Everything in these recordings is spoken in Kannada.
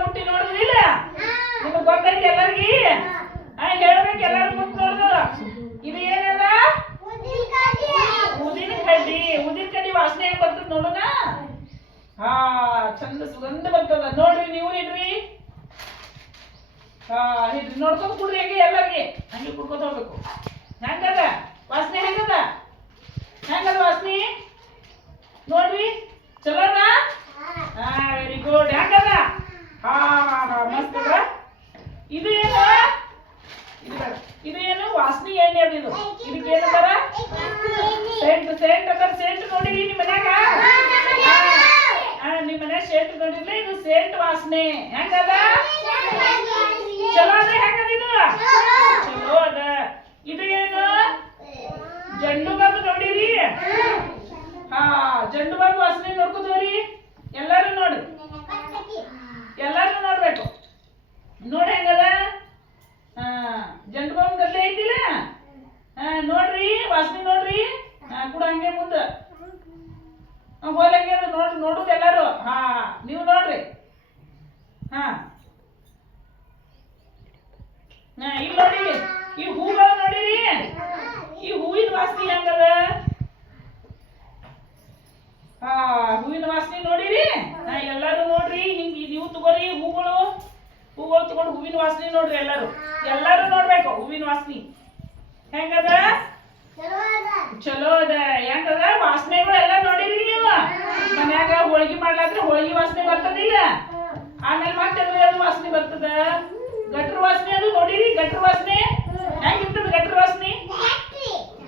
ಮುಟ್ಟಿ ನೋಡಿದ್ರಿಲ್ಲ ನಿಮಗೆ ಗೊತ್ತೈತಿ ಎಲ್ಲರಿಗಿ ಹೇಳ್ಬೇಕು ಎಲ್ಲರೂ ಮುಟ್ಟಿ ನೋಡಿದ್ರ ಇದು ಏನದ ಉದಿನ ಕಡ್ಡಿ ವಾಸನೆ ಹೆಂಗ್ ಬರ್ತದ ನೋಡೋಣ ಚಂದ ಸುಗಂಧ ಬರ್ತದ ನೋಡ್ರಿ ನೀವು ಇಡ್ರಿ ಇಡ್ರಿ ನೋಡ್ಕೊಂಡ್ ಕುಡ್ರಿ ಹೆಂಗೆ ಎಲ್ಲರಿಗೆ ಹಂಗೆ ಕುಡ್ಕೊತ ಹೋಗ್ಬೇಕು ಹೆಂಗದ ವಾಸನೆ ಹೆಂಗದ ವಾಸನೆ ನೋಡ್ರಿ ಚಲೋನಾ ವೆರಿ ಗುಡ್ ಹೆಂಗದ ಮಸ್ತ್ ಅದ ಇದು ಏನು ವಾಸನೆ ಎಣ್ಣೆ ಅದು ಇದಕ್ಕೆ ಏನಂತಾರ ಸೆಂಟ್ ಅಂತಾರ ಸೆಂಟ್ ನೋಡಿರಿ ನಿಮ್ಮ ಮನ್ಯಾಗ ನಿಮ್ಮ ಮನ್ಯಾಗ ಸೆಂಟ್ ನೋಡಿರ್ಲಿ ಇದು ಸೆಂಟ್ ವಾಸನೆ ಹೆಂಗದ ಚಲೋ ಅದ ಹೆಂಗದ ಇದು ಚಲೋ ಅದ ಇದು ಏನು ಜಂಡು ಬಾಂಬ್ ನೋಡಿರಿ ಜಂಡು ಬಾಂಬ್ ವಾಸನೆ ನೋಡ್ಕೋತೀವ್ರಿ ಎಲ್ಲಾರು ನೋಡ್ರಿ ಎಲ್ಲಾರು ನೋಡ್ಬೇಕು ನೋಡಿ ಹೆಂಗದ ಜಂಡು ಬಾಂಬ್ ಗದ್ಲೆ ಐತಿಲ್ಲ ನೋಡ್ರಿ ವಾಸನೆ ನೋಡ್ರಿ ಕೂಡ ಹಂಗೆ ಮುಂದ ಹೋಲಂಗೆ ನೋಡ್ರಿ ನೋಡುದು ಎಲ್ಲಾರು ನೀವು ನೋಡ್ರಿ ಇಲ್ಲಿ ನೋಡಿ ಈ ಹೂಗಳು ನೋಡಿರಿ ಈ ಹೂವಿನ ವಾಸನೆ ಹೆಂಗದ ಹೂವಿನ ವಾಸನೆ ನೋಡಿರಿ ಎಲ್ಲಾರು ನೋಡ್ರಿ ಹಿಂಗ ನೀವು ತಗೋರಿ ಹೂಗಳು ತಗೊಂಡು ಹೂವಿನ ವಾಸನೆ ನೋಡ್ರಿ ಎಲ್ಲಾರು ನೋಡ್ಬೇಕು ಹೂವಿನ ವಾಸನೆ ಹೆಂಗದ ಚಲೋ ಅದ ಹೆಂಗದ ವಾಸನೆಗಳು ಎಲ್ಲ ನೋಡಿರಿ ನೀವು ಮನ್ಯಾಗ ಹೋಳಿಗೆ ಮಾಡ್ಲಾದ್ರೆ ಹೋಳಿಗೆ ವಾಸನೆ ಬರ್ತದಿಲ್ಲ ಆಮೇಲೆ ಮತ್ತೆ ವಾಸನೆ ಬರ್ತದ ಗಟ್ರ ವಾಸನೆ ಅದು ನೋಡಿರಿ ಗಟ್ರ ವಾಸನೆ ಹೆಂಗಿರ್ತದ ಗಟ್ರ ವಾಸನೆ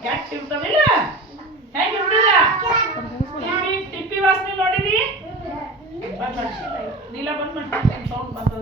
ಗಟ್ಟ ಇರ್ತದಿಲ್ಲ ಹೆಂಗಿರ್ತದ ಟಿಪ್ಪಿ ವಾಸನೆ ನೋಡಿರಿ ಬಂದ್ ಮಾಡಿ ನೀಲ ಬಂದ್ ಮಾಡ್ತೀನಿ